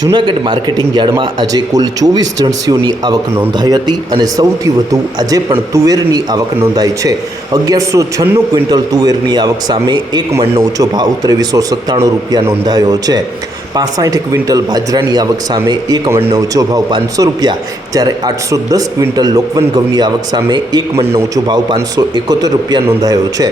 Junagadh marketing યાર્ડમાં આજે કુલ 24 જણસીઓની આવક નોંધાઈ હતી અને સૌથી વધુ આજે પણ તુવેરની આવક નોંધાઈ છે। 1196 ક્વિન્ટલ તુવેરની આવક સામે એક મણનો ઊંચો ભાવ 2397 રૂપિયા નોંધાયો છે। 65 ક્વિન્ટલ બાજરાની આવક સામે એક મણનો ઊંચો ભાવ 500 રૂપિયા, જ્યારે 810 ક્વિન્ટલ લોકવન ઘઉંની આવક સામે એક મણનો ઊંચો ભાવ 571 રૂપિયા નોંધાયો છે।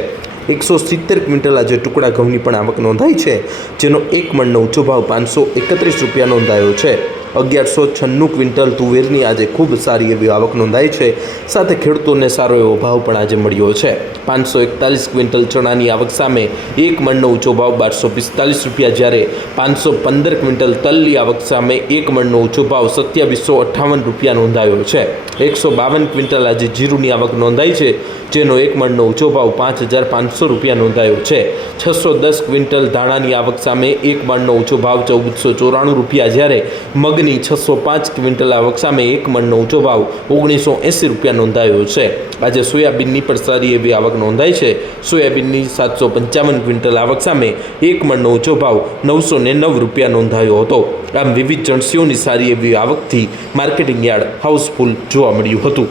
170 ક્વિન્ટલ આજે ટુકડા ઘઉંની પણ આવક નોંધાઈ છે, જેનો એક મણનો ઊંચો ભાવ 531 રૂપિયા નોંધાયો છે। 1196 ક્વિન્ટલ તુવેરની આજે ખૂબ સારી એવી આવક નોંધાઈ છે, સાથે ખેડૂતોને સારો એવો ભાવ પણ આજે મળ્યો છે। 541 ક્વિન્ટલ ચણાની આવક સામે એક મણનો ઊંચો ભાવ 1245 રૂપિયા, જ્યારે 515 ક્વિન્ટલ તલની આવક સામે એક મણનો ઊંચો ભાવ 2758 રૂપિયા નોંધાયો છે। 152 ક્વિન્ટલ આજે જીરુની આવક નોંધાઈ છે, જેનો એક મણનો ઊંચો ભાવ 5500 રૂપિયા નોંધાયો છે। 610 ક્વિન્ટલ ધાણાની આવક સામે એક મણનો ઊંચો ભાવ 1494 રૂપિયા, જ્યારે મગની 605 ક્વિન્ટલ આવક સામે એક મણનો ઊંચો ભાવ 1980 રૂપિયા નોંધાયો છે। આજે સોયાબીનની પણ સારી એવી આવક નોંધાઈ છે। સોયાબીનની 755 ક્વિન્ટલ આવક સામે એક મણનો ઊંચો ભાવ 909 રૂપિયા નોંધાયો હતો। આમ વિવિધ જણસીઓની સારી એવી આવકથી માર્કેટિંગ યાર્ડ હાઉસફુલ જોવા મળ્યું હતું।